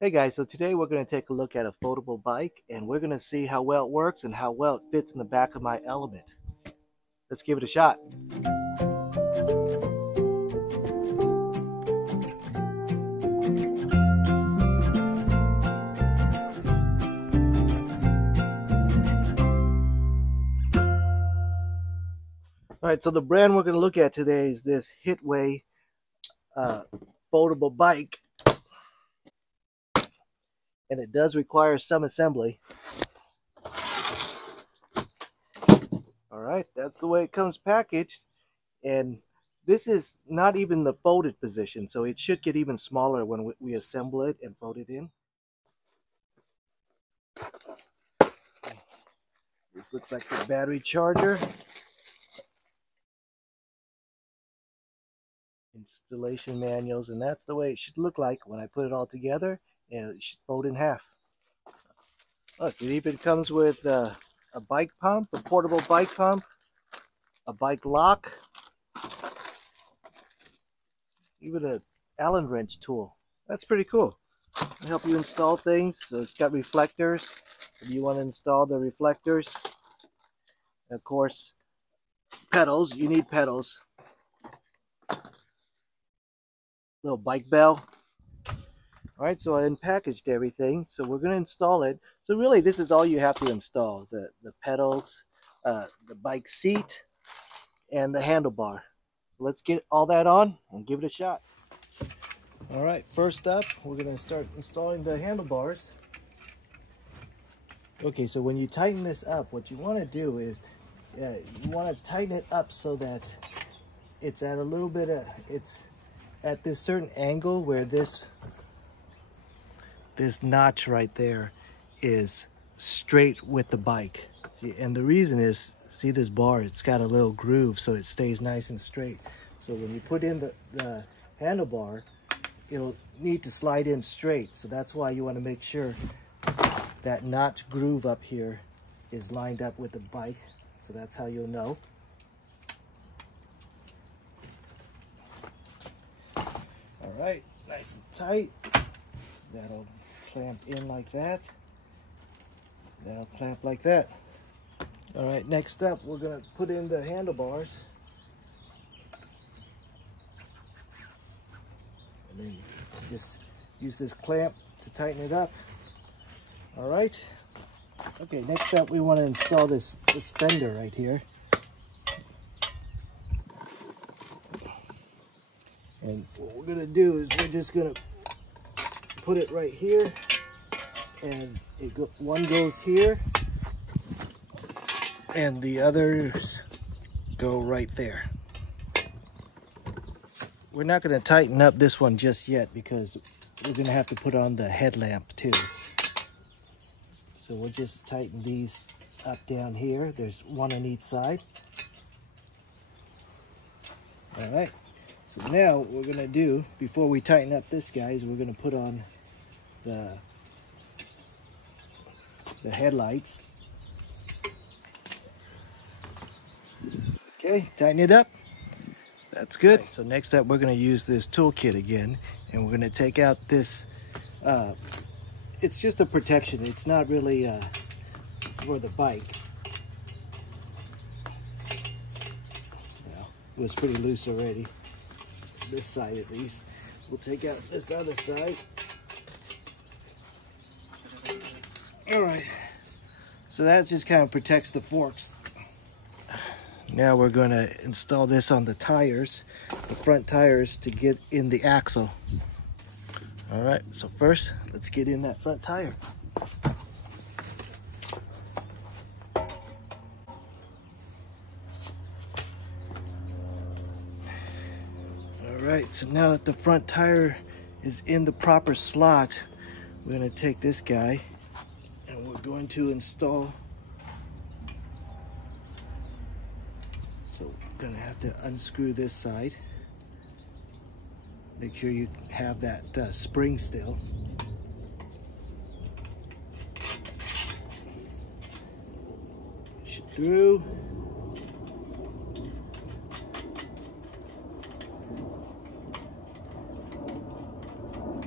Hey guys, so today we're going to take a look at a foldable bike and we're going to see how well it works and how well it fits in the back of my Element. Let's give it a shot. Alright, so the brand we're going to look at today is this Hitway foldable bike, and it does require some assembly. Alright, that's the way it comes packaged, and this is not even the folded position, so it should get even smaller when we assemble it and fold it in. This looks like the battery charger. Installation manuals, and that's the way it should look like when I put it all together, and it should fold in half. Look, it even comes with a bike pump, a portable bike pump, a bike lock, even an Allen wrench tool. That's pretty cool. It'll help you install things. So it's got reflectors if you want to install the reflectors. And of course, pedals. You need pedals. Little bike bell. Alright, so I unpackaged everything. So we're going to install it. So really, this is all you have to install. The pedals, the bike seat, and the handlebar. So let's get all that on and give it a shot. Alright, first up, we're going to start installing the handlebars. Okay, so when you tighten this up, what you want to do is you want to tighten it up so that it's at a little bit of, it's at this certain angle where this notch right there is straight with the bike. And the reason is, see this bar, it's got a little groove so it stays nice and straight. So when you put in the handlebar, it'll need to slide in straight. So that's why you want to make sure that notch groove up here is lined up with the bike. So that's how you'll know. All right, nice and tight. That'll clamp in like that. That'll clamp like that. All right, next up, we're gonna put in the handlebars. And then just use this clamp to tighten it up. All right. Okay, next up, we want to install this fender right here. And what we're gonna do is we're just gonna put it right here, and one goes here, and the others go right there. We're not gonna tighten up this one just yet because we're gonna have to put on the headlamp too. So we'll just tighten these up down here. There's one on each side. All right. So now what we're gonna do, before we tighten up this guy, is we're gonna put on the headlights. Okay, tighten it up. That's good. Right, so next up, we're gonna use this toolkit again, and we're gonna take out this, it's just a protection. It's not really for the bike. Well, it was pretty loose already. This side at least. We'll take out this other side. All right, so that just kind of protects the forks. Now we're going to install this on the tires, the front tires, to get in the axle. All right, so first let's get in that front tire. Alright, so now that the front tire is in the proper slot, we're going to take this guy and we're going to install. So we're going to have to unscrew this side. Make sure you have that spring still. Push it through.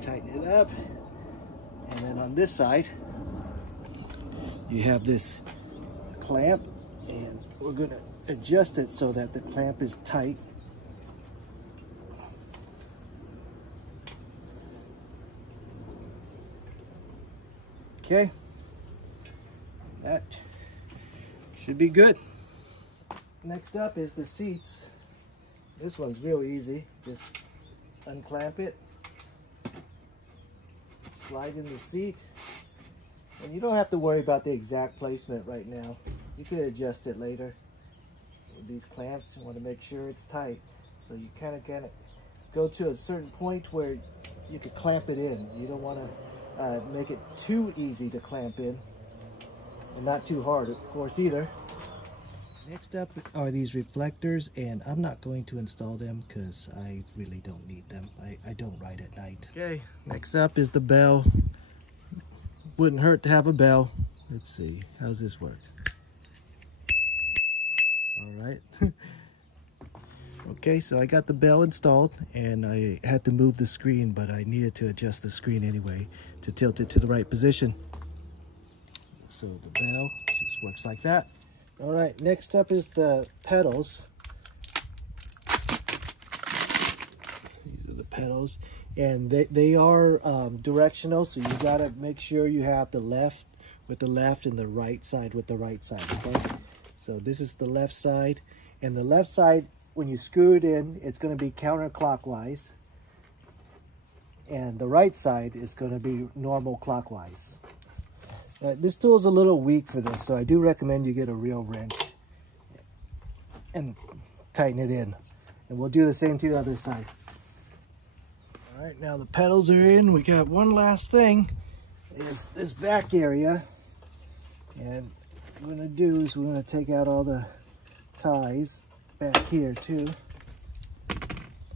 Tighten it up. And then on this side, you have this clamp, and we're gonna adjust it so that the clamp is tight. Okay, that should be good. Next up is the seats. This one's real easy. Just unclamp it, slide in the seat, and you don't have to worry about the exact placement right now. You can adjust it later. With these clamps, you want to make sure it's tight. So you kind of go to a certain point where you could clamp it in. You don't want to make it too easy to clamp in, and not too hard, of course, either. Next up are these reflectors, and I'm not going to install them because I really don't need them. I don't ride at night. Okay, next up is the bell. Wouldn't hurt to have a bell. Let's see, how's this work? All right. Okay, so I got the bell installed, and I had to move the screen, but I needed to adjust the screen anyway to tilt it to the right position. So the bell just works like that. All right, next up is the pedals. These are the pedals, and they are directional, so you gotta make sure you have the left with the left and the right side with the right side, okay? So this is the left side, and the left side, when you screw it in, it's going to be counterclockwise, and the right side is going to be normal clockwise. This tool is a little weak for this, so I do recommend you get a real wrench and tighten it in. And we'll do the same to the other side. All right, now the pedals are in. We got one last thing, is this back area. And what we're going to do is we're going to take out all the ties back here too,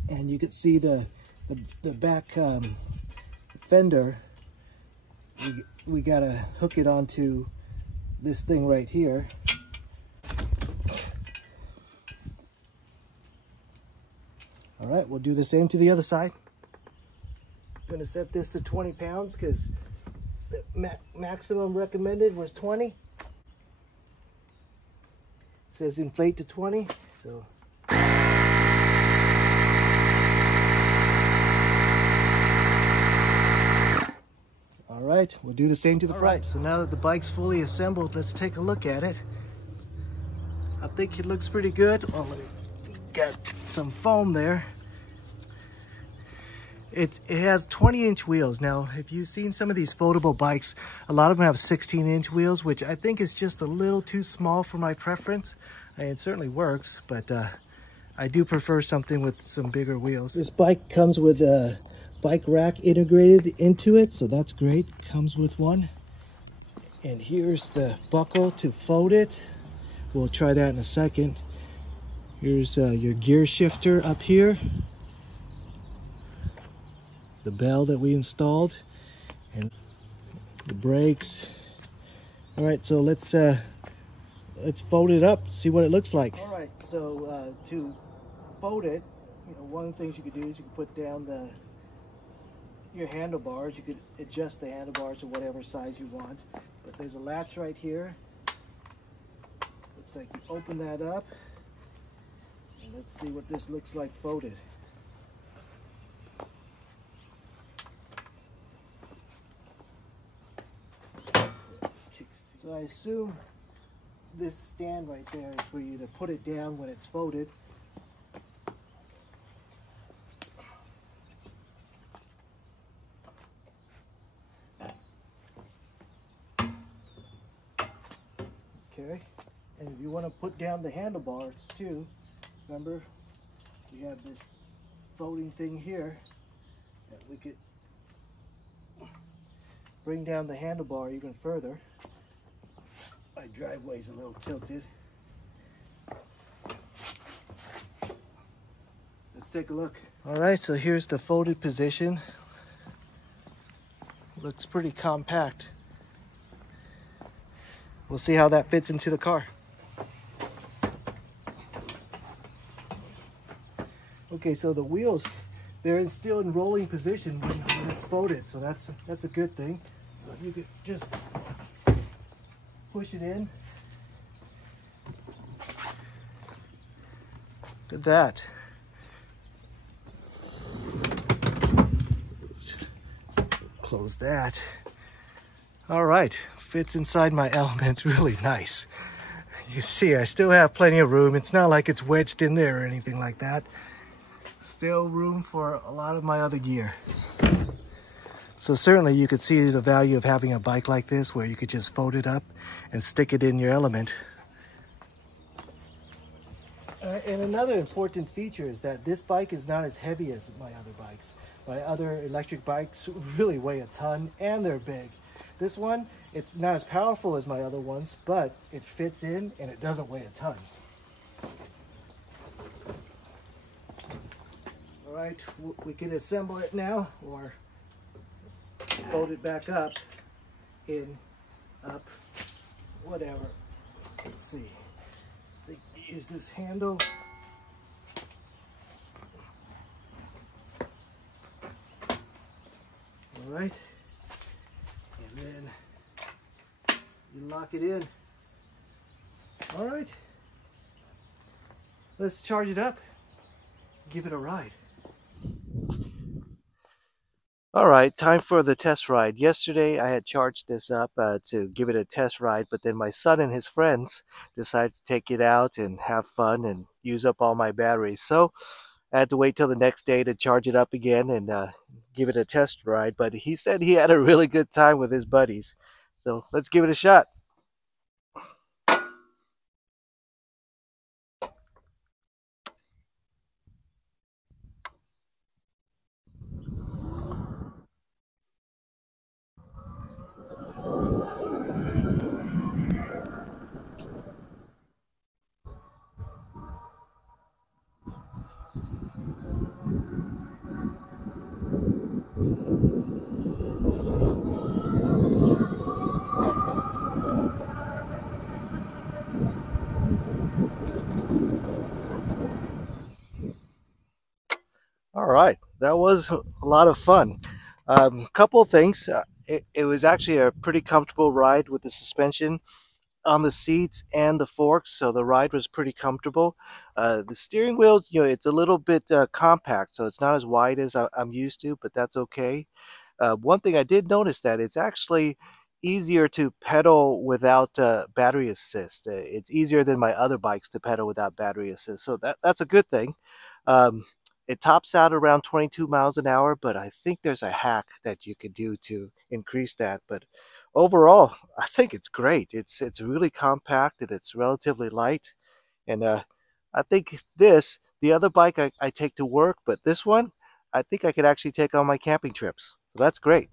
and you can see the back fender. We gotta hook it onto this thing right here. All right, we'll do the same to the other side. I'm gonna set this to 20 pounds because the maximum recommended was 20. It says inflate to 20. So all right, we'll do the same to the front. Right, so now that the bike's fully assembled, let's take a look at it. I think it looks pretty good. Well, let me get some foam there. It has 20-inch wheels. Now, if you've seen some of these foldable bikes, a lot of them have 16-inch wheels, which I think is just a little too small for my preference. It certainly works, but I do prefer something with some bigger wheels. This bike comes with a bike rack integrated into it, so that's great. Comes with one. And here's the buckle to fold it. We'll try that in a second. Here's your gear shifter up here. The bell that we installed, and the brakes. All right, so let's fold it up, see what it looks like. All right, so to fold it, one of the things you could do is you can put down your handlebars. You could adjust the handlebars to whatever size you want, but there's a latch right here. Looks like you open that up, and let's see what this looks like folded. So I assume this stand right there is for you to put it down when it's folded. Okay, and if you want to put down the handlebars too, remember we have this folding thing here that we could bring down the handlebar even further. My driveway's a little tilted. Let's take a look. All right, so here's the folded position. Looks pretty compact. We'll see how that fits into the car. Okay, so the wheels, they're still in rolling position when it's folded, so that's a good thing. you could just push it in. Look at that. Close that. All right, fits inside my element really nice. You see, I still have plenty of room. It's not like it's wedged in there or anything like that. Still room for a lot of my other gear. So certainly you could see the value of having a bike like this where you could just fold it up and stick it in your element. And another important feature is that this bike is not as heavy as my other bikes. My other electric bikes really weigh a ton and they're big. This one, it's not as powerful as my other ones, but it fits in and it doesn't weigh a ton. All right, we can assemble it now or fold it back up, in, up, whatever. Let's see. Use this handle. All right. And then you lock it in. All right. Let's charge it up. Give it a ride. All right, time for the test ride. Yesterday I had charged this up to give it a test ride, but then my son and his friends decided to take it out and have fun and use up all my batteries. So I had to wait till the next day to charge it up again and give it a test ride. But he said he had a really good time with his buddies. So let's give it a shot. All right, that was a lot of fun. Couple of things. It was actually a pretty comfortable ride with the suspension on the seats and the forks, so the ride was pretty comfortable. The steering wheels, it's a little bit compact, so it's not as wide as I'm used to, but that's okay. One thing I did notice that it's actually easier to pedal without battery assist. It's easier than my other bikes to pedal without battery assist, so that's a good thing. Um, it tops out around 22 miles an hour, but I think there's a hack that you could do to increase that. But overall, I think it's great. It's really compact and it's relatively light. And I think the other bike I take to work, but this one, I think I could actually take on my camping trips. So that's great.